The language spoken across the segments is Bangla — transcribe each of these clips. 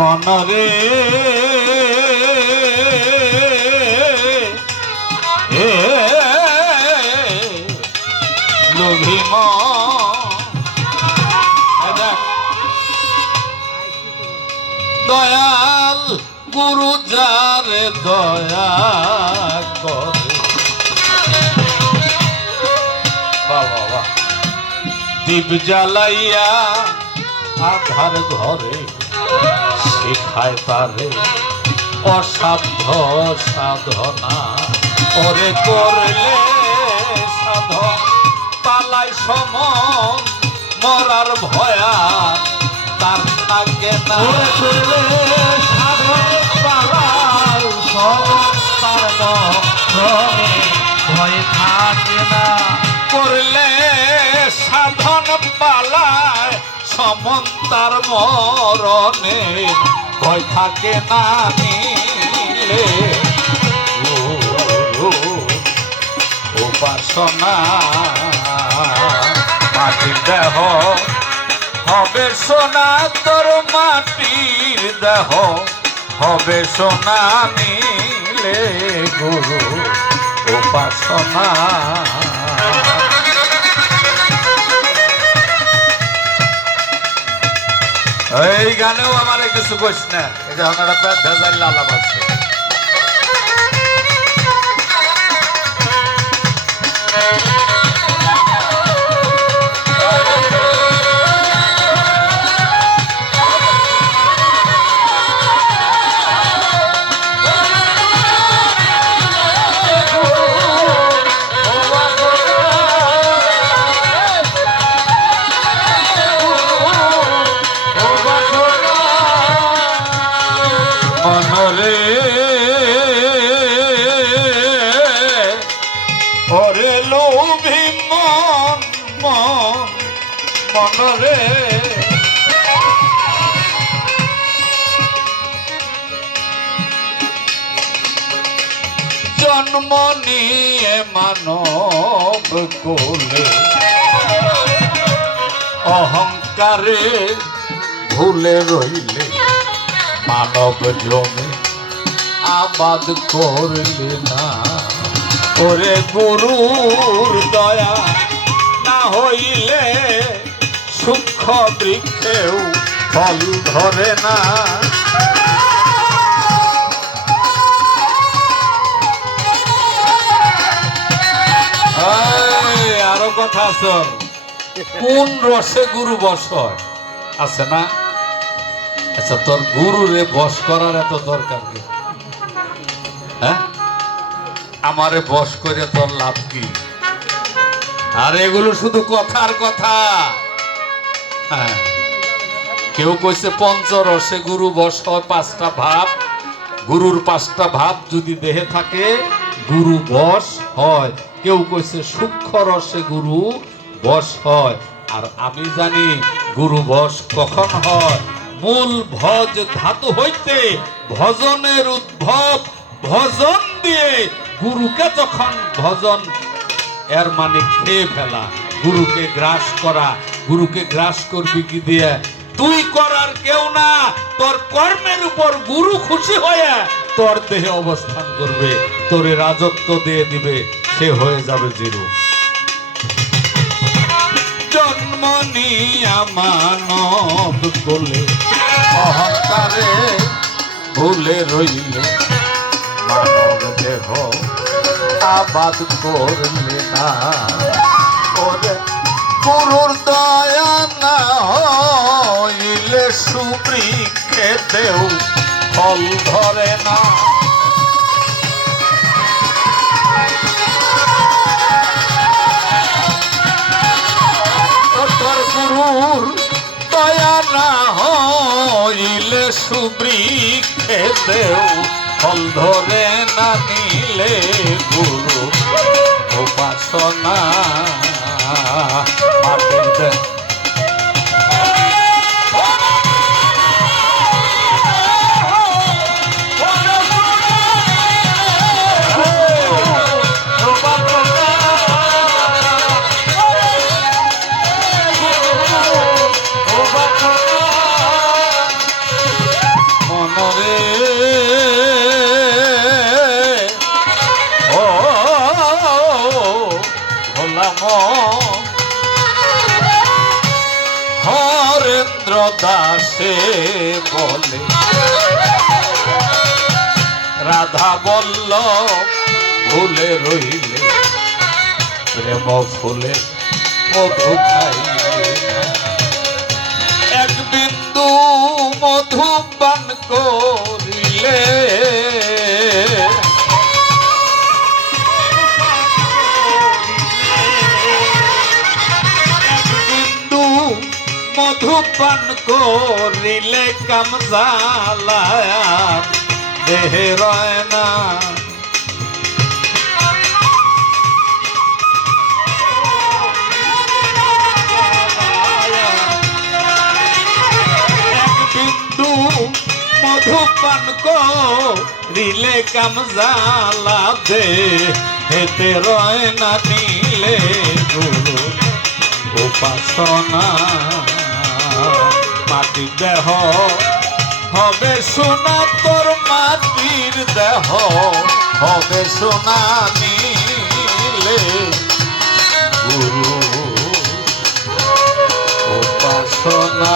মনরে লোভিম দয়াল গুরু যারে দয়া করে বাবা দীপ জ্বালাইয়া আধার ঘরে শিখায় তারে অসাধ্য সাধনা ওরে করলে সাধন পালাই সম মরার ভয়া তার থাকে না করলে সাধন পালাই সম তার ভয় থাকে না করলে সাধন পালায় সমন্তার মরণে ভয় থাকে না নিলে উপাসনা মাটির দেহ হবে সোনা তোর মাটির দেহ হবে সোনা নিলে গুরু উপাসনা এই গানেও আমার কিছু কইস না এই যে আমার একটা ভেজাল লালাপ আছে ওরে লোভী মন মন মনরে জন্ম নিয়ে মানব কোলে অহংকারে ভুলে রইলে মানব জমে আবাদ করলে না ওরে গুরুর দয়া না হইলে সূক্ষ্ম বৃক্ষেও ফল ধরে না আরো কথা শোন কোন রসে গুরু বশ হয় আছে না আচ্ছা তোর গুরুরে বশ করার এত দরকার কি হ্যাঁ আমারে বশ করে তোর লাভ কি আর এগুলো শুধু কথার কথা হ্যাঁ কেউ কইছে পঞ্চরসে গুরু বশ হয় পাঁচটা ভাব গুরুর পাঁচটা ভাব যদি দেহে থাকে গুরু বশ হয় কেউ কইছে সূক্ষ্ম রসে গুরু বশ হয় আর আমি জানি গুরু বশ কখন হয় মূল ভজ ধাতু হইতে ভজনের উদ্ভব ভজন দিয়ে গুরুকে যখন ভজন এর মানে খেয়ে ফেলা গুরুকে গ্রাস করা গুরুকে গ্রাস করবি কি দিয়ে তুই করার কেউ না তোর কর্মের উপর গুরু খুশি হয়ে তোর দেহে অবস্থান করবে তোরে রাজত্ব দিয়ে দিবে সে হয়ে যাবে জিরো জন্ম নিয়া মানব কোলে অহংকারে ভুলে রইলে মানব দেহ আবাদ করলে না ওরে গুরুর দয়া না হইলে সুবৃক্ষেতেও ফল ধরে না তোর গুরুর দয়া না হইলে সুবৃক্ষেতেও ফল ধরে না নিলে গুরু উপাসনা মাটির রবীন্দ্র দাসে বলে রাধা বলল ভুলে রইলে প্রেম ফুলে মধু খাইলে এক বিন্দু মধু পান করিলে মধু পান করিলে কামজালা দেহে রয় না এক বিন্দু মধু পান করিলে কামজালা দেহেতে রয় না নিলে গুরু উপাসনা মাটি দেহ হবে সোনা তোর মাটির দেহ হবে সোনা নিলে গুরু উপাসনা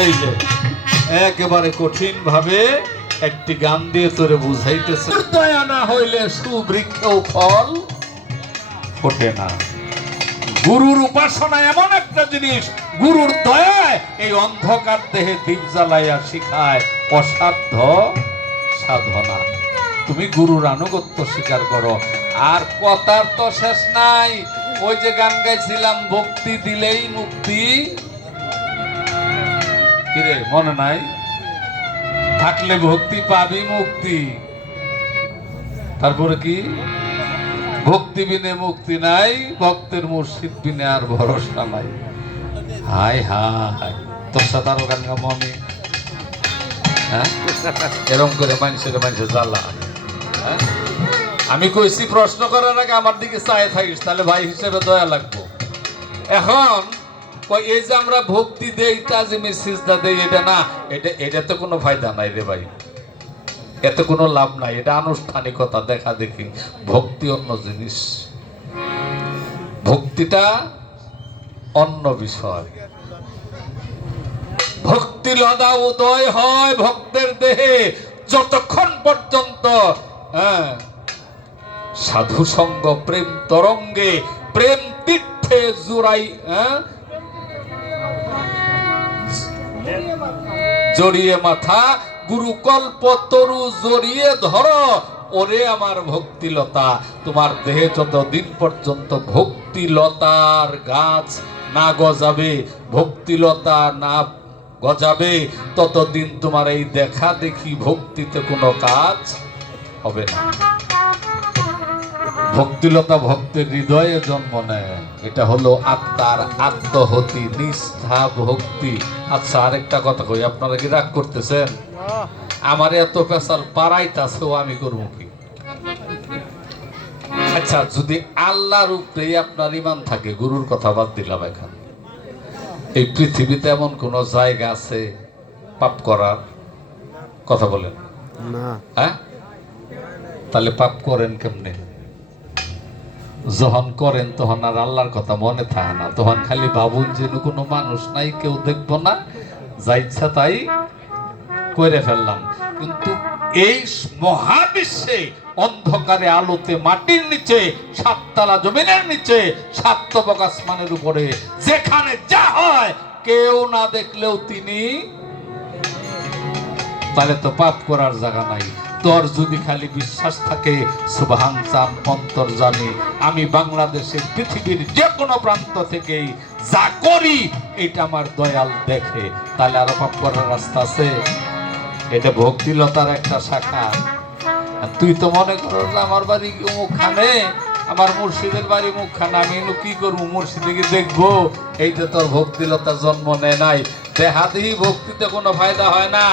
এই যে একেবারে কঠিন ভাবে একটি গান দিয়ে তোরে বুঝাইতেছে দয়া না হইলে সুবৃক্ষেও ফল ফোটে না। গুরুর উপাসনা এমন একটা জিনিস, গুরুর দয়ায় এই অন্ধকার দেহে দীপ জ্বালাইয়া শিখায় অসাধ্য সাধনা। তুমি গুরুর আনুগত্য স্বীকার করো। আর কথার তো শেষ নাই। ওই যে গান গাইছিলাম, ভক্তি দিলেই মুক্তি, কিরে মনে নাই? থাকলে ভক্তি পাবি মুক্তি। তারপরে কি? ভক্তি বিনে মুক্তি নাই, ভক্তের মুর্শিদ বিনে আর ভরসা নাই। হায় হায়, তোর সাথে আরো গান গাবো আমি। হ্যাঁ, এরম করে মানুষের জ্বালা। আমি কইছি প্রশ্ন করার আগে আমার দিকে চায়ে থাকিস, তাহলে ভাই হিসেবে দয়া লাগবো। এখন এই যে আমরা ভক্তি দেই, তাজিমে সিজদা দেই, এটা না, এটা তো কোনো ফায়দা নাই রে ভাই, এতে কোনো লাভ নাই। এটা আনুষ্ঠানিকতা, দেখা দেখি। ভক্তি অন্য জিনিস, ভক্তিটা অন্য বিষয়। ভক্তি লদা উদয় হয় ভক্তের দেহে যতক্ষণ পর্যন্ত সাধু সঙ্গ প্রেম তরঙ্গে প্রেম তীর্থে জুড়াই জড়িয়ে মাথা, গুরুকল্প তরু জড়িয়ে ধরো ওরে আমার ভক্তিলতা। তোমার দেহে যতদিন পর্যন্ত ভক্তিলতার গাছ না গজাবে, ভক্তিলতা না গজাবে, ততদিন তোমার এই দেখা দেখি ভক্তিতে কোনো কাজ হবে না। ভক্তিলতা ভক্তের হৃদয়ে জন্ম নেয়, এটা হলো আত্মার আত্মহতি, নিষ্ঠা ভক্তি। আচ্ছা, আরেকটা কথা কই, আপনারা কি রাগ করতেছেন? আমার এত পেশাল পাড়াইতাছেও আমি করবো কি? আচ্ছা, যদি আল্লাহর উপরে আপনার ইমান থাকে, গুরুর কথা বাদ দিলাম, এখন এই পৃথিবীতে এমন কোন জায়গা আছে পাপ করার? কথা বলেন না। হ্যাঁ, তাহলে পাপ করেন কেমনে? যখন করেন তখন আর আল্লাহর কথা মনে থাকে না, তখন খালি ভাবুন যে কোনো মানুষ নাই, কেউ দেখবো না, যা ইচ্ছা তাই করে ফেললাম। কিন্তু এই মহাবিশ্বে অন্ধকারে আলোতে মাটির নিচে, সাততলা জমিনের নিচে, সাততবক আসমানের উপরে যেখানে যা হয় কেউ না দেখলেও তিনি, তাহলে তো পাপ করার জায়গা নাই। তোর যদি খালি বিশ্বাস থাকে সুবহান চান অন্তর জানি, আমি বাংলাদেশের পৃথিবীর যে কোনো প্রান্ত থেকেই যা করি এটা আমার দয়াল দেখে, তাহলে আরো পাপ করার রাস্তা আছে? এটা ভক্তিলতার একটা শাখা। তুই তো মনে করো আমার বাড়ি মুখখানে, আমার মুর্শিদের বাড়ি মুখখানে, আমি কি করবো, মুর্শিদকে দেখবো, এইটা তোর ভক্তিলতা জন্ম নেয় নাই। দেহাদেহি ভক্তিতে কোনো ফায়দা হয় না।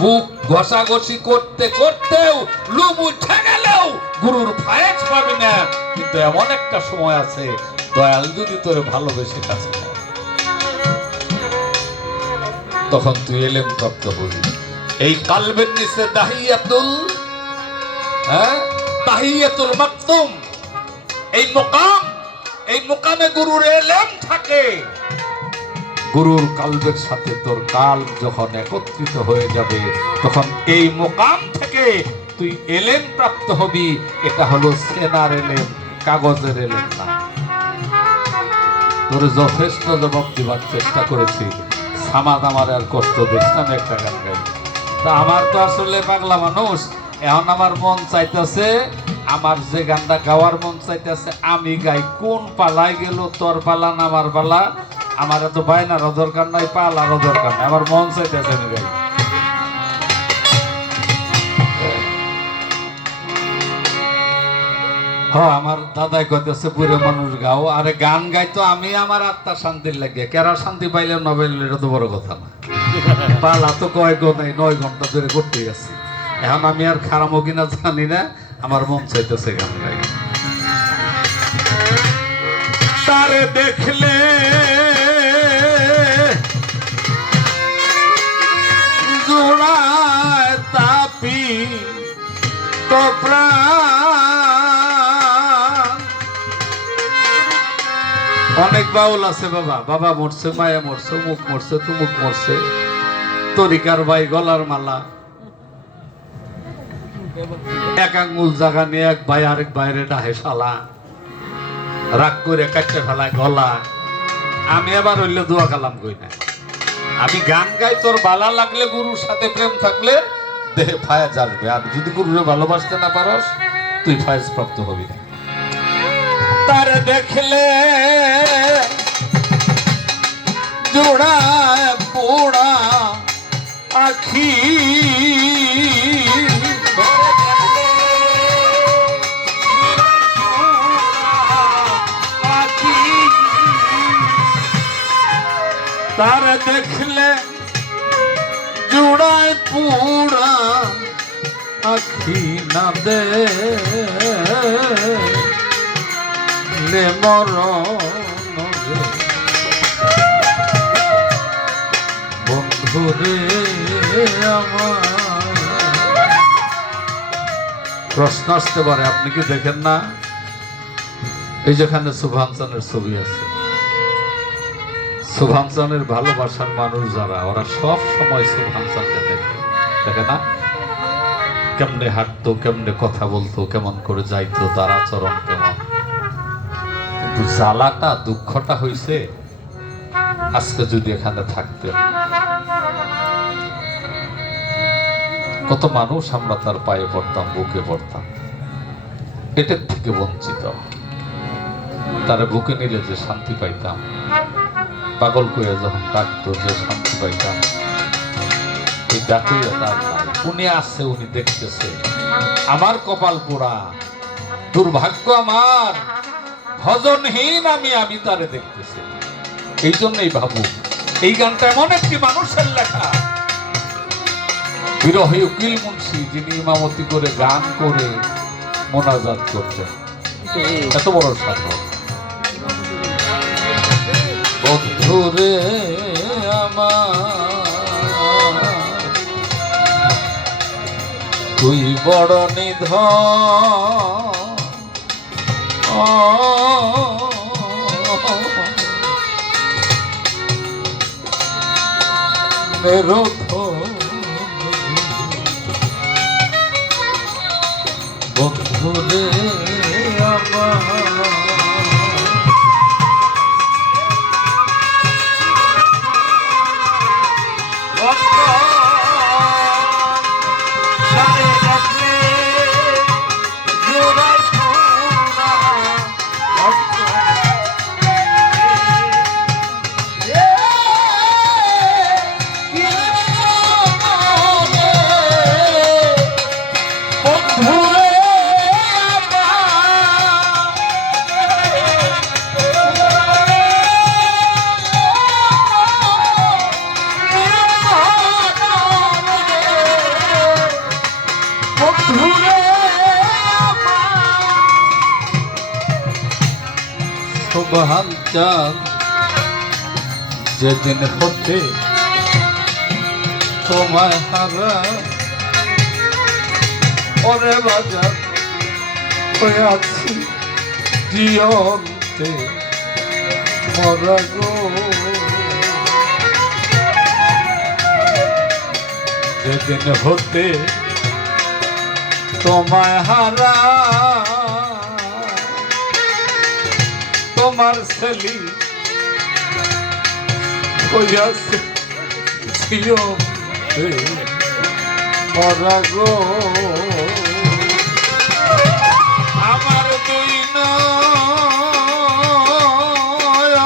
বুক ঘষাঘষি করতে করতেও লুম উঠে গেলেও গুরুর ফায়েজ পাবি না। কিন্তু এমন একটা সময় আছে, দয়াল যদি তোরে ভালোবেসে কাছে তখন তুই এলেম প্রাপ্ত হবি। এই কালবের নিচে তাহিয়াতুল মাকতুম, এই মুকাম এই মুকামে গুরুর এলেম থাকে, গুরুর কালবের সাথে তোর কাল যখন একত্রিত হয়ে যাবে, তখন এই মুকাম থেকে তুই এলেম প্রাপ্ত হবি। এটা হলো সেনার এলেম, কাগজের এলেম না। তোর যথেষ্ট জবাব দিবার চেষ্টা করেছি, সামাদ আমার আর কষ্ট দিস না। আমি একটা গান গাই, তা আমার তো আসলে পাগলা মানুষ, এখন আমার মন চাইতেছে, আমার যে গানটা গাওয়ার মন চাইতেছে আমি গাই। কোন পালায় গেল, তোর পালা না আমার পালা? আমার এত বায়নারও দরকার নাই, পালারও দরকার নাই, আমার মন চাইতেছে আমি গাই। হ্যাঁ, আমার দাদাই কইতেছে বুড়ো মানুষ গাও। আরে গান গাই তো আমি আমার আত্মার শান্তির লাগে, কেরা শান্তি পাইলে না পাইলে এটা তো বড় কথা না। পালা তো কয়েক নাই, 9 ঘন্টা ধরে করতে গেছি। এখন আমি আর খারামো কিনা জানি না, আমার মন চাইতেছে গান গাই। তারে দেখলে জোড়ায় তাপি তো প্রাণ। অনেক বাউল আছে বাবা, বাবা মরছে, মায়া মরছে, মুখ মরছে, তুমুক মরছে, তরিকার ভাই গলার মালা, এক আঙ্গুল জায়গা নিয়ে এক ভাই আরেক বাইরে ডাহে শালা, রাগ করে কাটতে ফেলায় গলা। আমি আবার হইলে দোয়া কালাম কই না, আমি গান গাই তোর বালা লাগলে, গুরুর সাথে প্রেম থাকলে দেহে ফায়াজ আসবে। আর যদি গুরুরে ভালোবাসতে না পারস, তুই ফায়াজ প্রাপ্ত হবি না। তার দেখলে জোড়ায় পোড়া আখি, তার দেখলে জোড়ায় পোড়া আখি না দে বন্ধুরে আমার। প্রশ্ন আসতে পারে, আপনি কি দেখেন না এই যেখানে সুবহানচানের ছবি আছে, সুবহানচানের ভালোবাসার মানুষ যারা, ওরা সব সময় সুবহানচানকে দেখে, দেখে না? কেমনে হাঁটতো, কেমনে কথা বলতো, কেমন করে যাইতো, তার আচরণ কেমন। কিন্তু জ্বালাটা, দুঃখটা হইছে আজকে যদি এখানে থাকতেন, কত মানুষ আমরা তার পায়ে পড়তাম, বুকে পড়তাম, এটার থেকে বঞ্চিত। তারা বুকে নিলে যে শান্তি পাইতাম, পাগল করে যখন ডাকতো যে শান্তি পাইতাম, এই ডাকুই তার নাই। উনি আসছে, উনি দেখতেছে। আমার কপাল পোড়া, দুর্ভাগ্য আমার, ভজনহীন আমি তারে দেখতেছি। এই জন্যই ভাবুক, এই গানটা এমন একটি মানুষের লেখা, বিরহী উকিল মুন্সি, যিনি ইমামতি করে গান করে মোনাজাত করতেন, এত বড় সাধক। বন্ধুরে আমার তুই বড় নিধন, বন্ধুরে আমার সুবহানচাঁদ যেদিন হতে তোমায় হারা, ওরে বাজার হয়ে আছি জীবন কষ্টে মরা গো, যেদিন হতে তোমায় হারা তোমার ছেলি হইয়াছে মরা গো, আমার দুই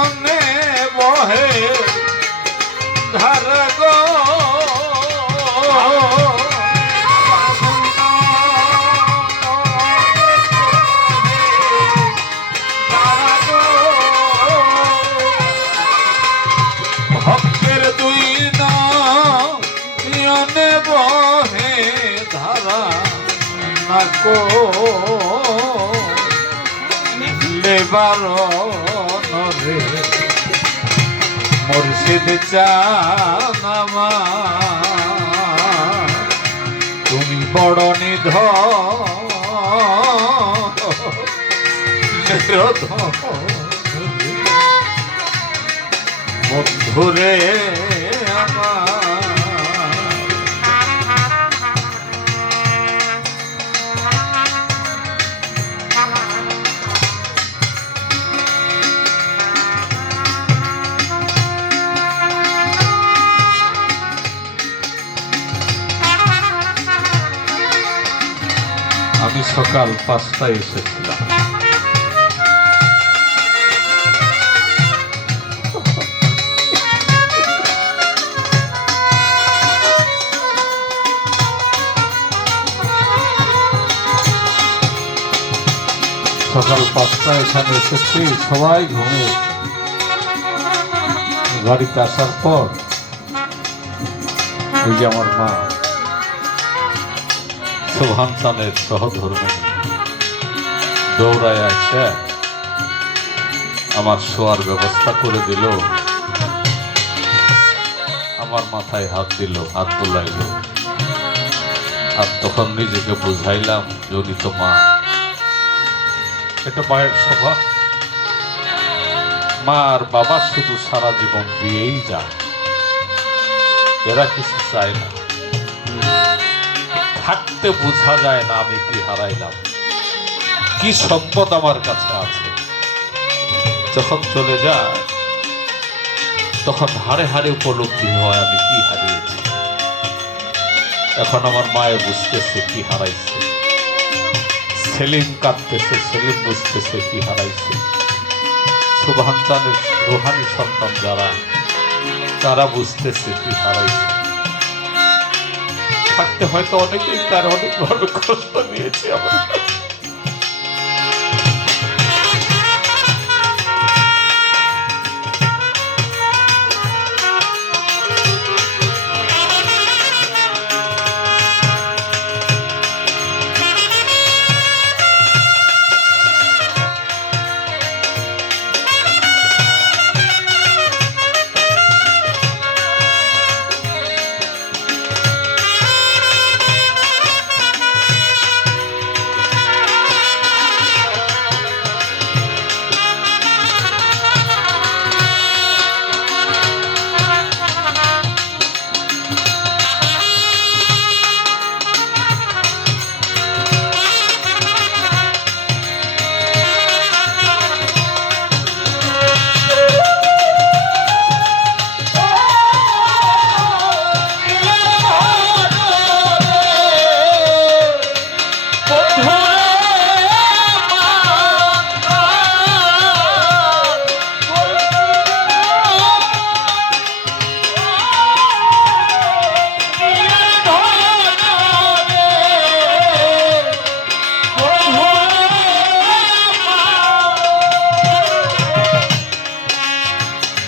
নয়নে বহে ধারা গো, ভক্তের দুই নয়নে বহে ধারা নাকো লেবার নরে মুর্শিদ চানামা, তুমি বড় বন্ধুরে আমার। আমি সকাল 5টায় এসেছিলাম, সকাল 5টায় এখানে এসেছি, সবাই ঘুমিয়ে বাড়িতে আসার পর ওই যে আমার মা শোভান চানের সহধর্মী দৌড়ায় আসে আমার শোয়ার ব্যবস্থা করে দিল, আমার মাথায় হাত দিল, হাত তোলাইল। আর তখন নিজেকে বুঝাইলাম যদি তো মা, এটা মায়ের স্বভাব, মা আর বাবা শুধু সারা জীবন দিয়েই যায়, এরা কিছু চায় না। থাকতে বোঝা যায় না আমি কি হারাইলাম, কি সম্পদ আমার কাছে আছে। যখন চলে যায় তখন হারে হারে উপলব্ধি হয় আমি কি হারিয়েছি। এখন আমার মায়ে বুঝতেছে কি হারাইছে, সেলিম কাঁদতেছে, সেলিম বুঝতেছে কি হারাইছে। সুবহান চাঁদের রুহানি সন্তান যারা, তারা বুঝতেছে কি হারাইছে। থাকতে হয়তো অনেকেই তার অনেকভাবে কষ্ট দিয়েছে আমার।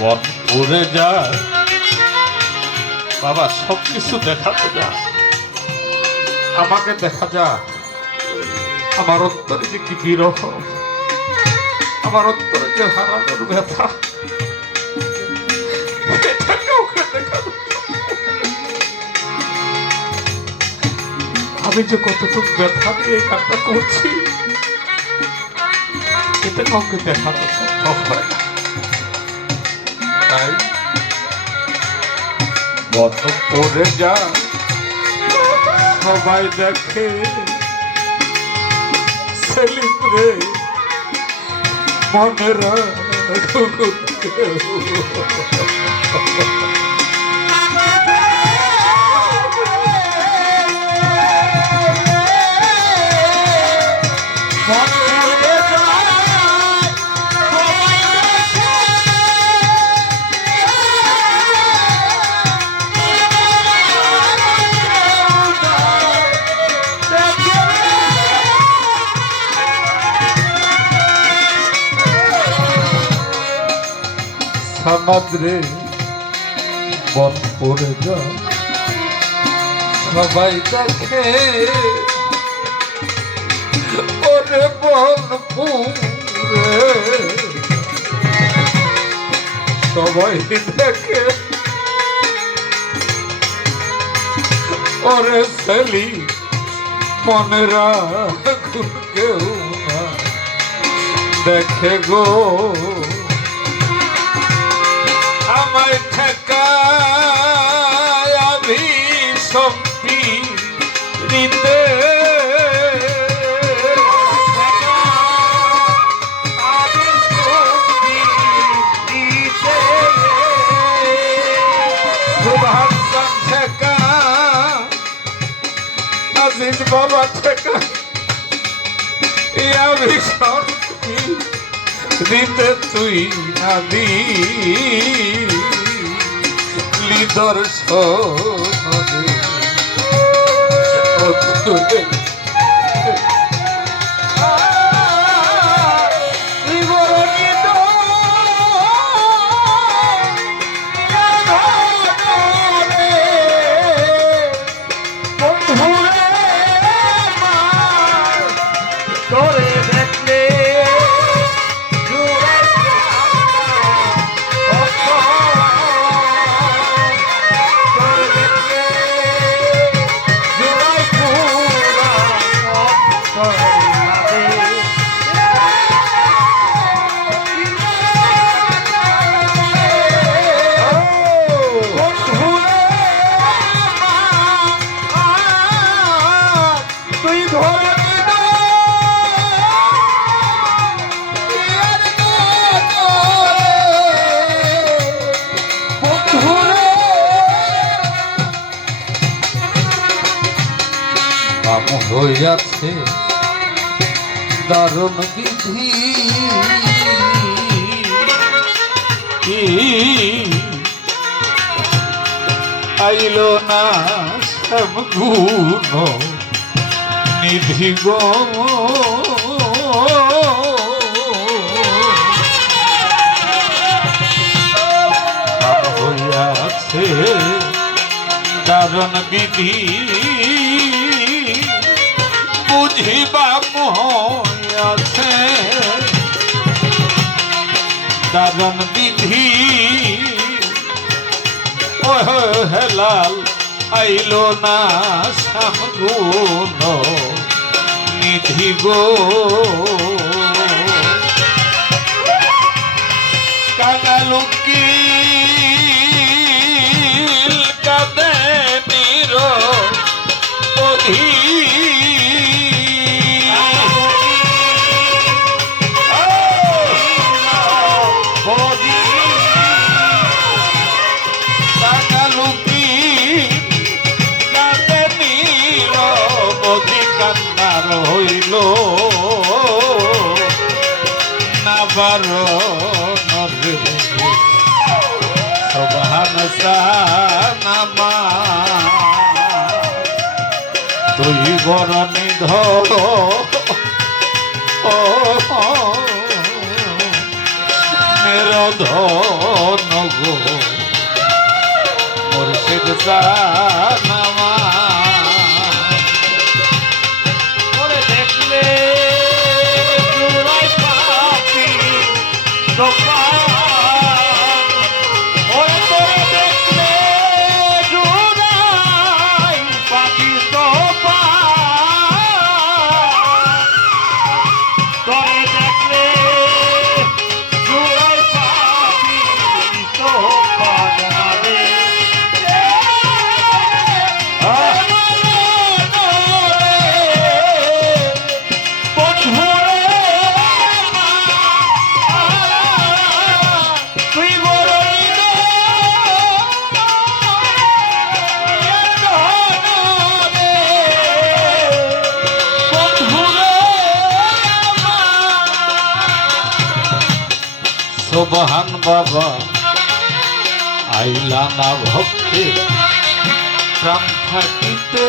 বন উড়ে যায় বাবা, সবকিছু দেখাতে যা, আমাকে দেখা যা। আমার অন্তরে যে কি বিরহ, আমার অন্তরে যে হারানোর ব্যথা, এটা কাউকে দেখানো। আমি যে কতটুকু ব্যথা নিয়ে কান্না করছি, এটা কাউকে দেখানো। তাই মন পড়ে যা সবাই দেখে সেলিব্রে মনে রাখো সমাদ্রে বন পড়ে যা সবাই দেখে ওরে বন পুরে সবাই দেখে ওরে সেলি মনে রাখুন কেউ না দেখে গো আমায় ঠেকায় আমি সম্পি দিতে সুভাষ ঠেকা আজিজ বাবা ঠেকা আমি সম্পি দিতে তুই না দিলি দর্শন হইয়াছে দারুণ বিধি আইল না সব গুণ নিধি গো হইয়াছে দারুণ বিধি বুঝিবা আছে দারুণ বিধি ও হেলাল আইল না সামগুণ নিধি গো কাঙালুকি কাঁদে নির বধি হইল না বারণ রে সুবহান সানামা তুই বরণি ধর নিরধন গো মুর্শিদ সানামা সোবাহান বাবা আইলা না ভক্তি প্রাণ থাকিতে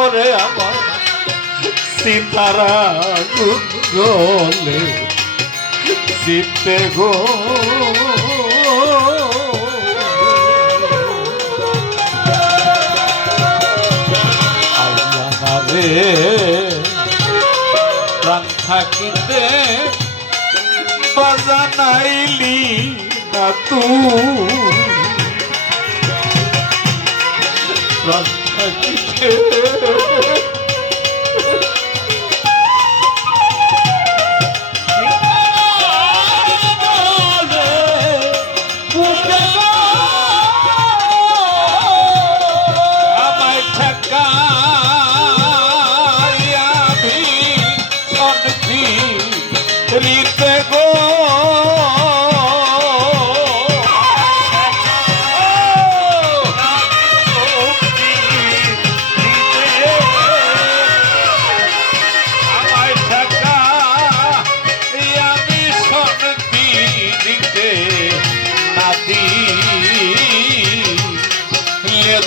ওরে আমার সীতারা গুলে চিত্তে গো আইলা রে প্রাণ থাকিতে বাজানাইলি না তুই প্রাণ থাকিতে রিতে গো আমায় থাকা আমি শক্তি দিতে না দিলে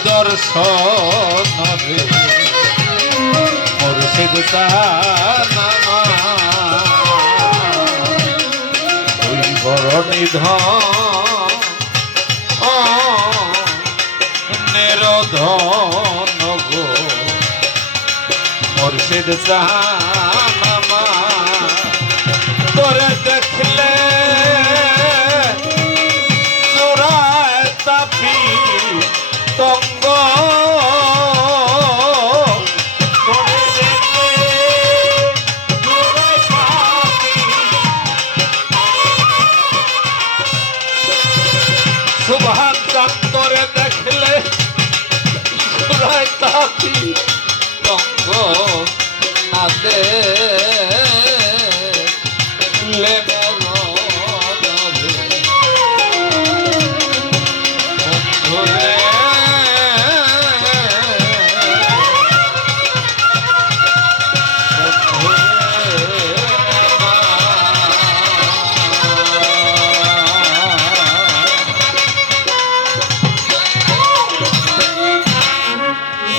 দর্শন রে মুর্শিদ তানামা বড় নিরধন গো মুর্শিদ জাহানামা তোরে দেখলে চোরায় তাপি তঙ্গ সুবহান চাঁদরে দেখলে সুরায় তাপি তঙ্গ না দেখলে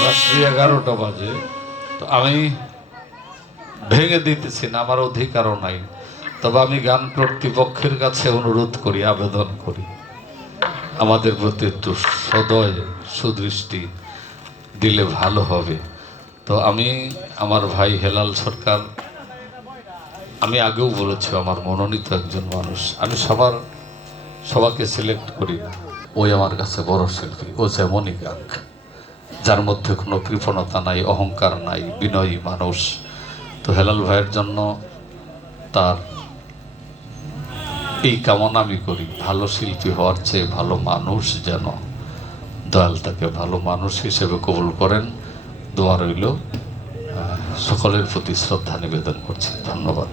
রাত্রি 11টা বাজে। তো আমি ভেঙে দিতেছি না, আমার অধিকারও নাই। তবে আমি গান কর্তৃপক্ষের কাছে অনুরোধ করি, আবেদন করি, আমাদের প্রতি একটু সদয় সুদৃষ্টি দিলে ভালো হবে। তো আমি আমার ভাই হেলাল সরকার, আমি আগেও বলেছি আমার মনোনীত একজন মানুষ। আমি সবাকে সিলেক্ট করি না, ওই আমার কাছে বড় শিল্পী। ও যেমনই গাক, যার মধ্যে কোনো কৃপণতা নাই, অহংকার নাই, বিনয়ী মানুষ। তো হেলাল ভাইয়ের জন্য তার এই কামনা আমি করি, ভালো শিল্পী হওয়ার চেয়ে ভালো মানুষ যেন দয়াল তাকে ভালো মানুষ হিসেবে কবুল করেন। দোয়া রইল। সকলের প্রতি শ্রদ্ধা নিবেদন করছি। ধন্যবাদ।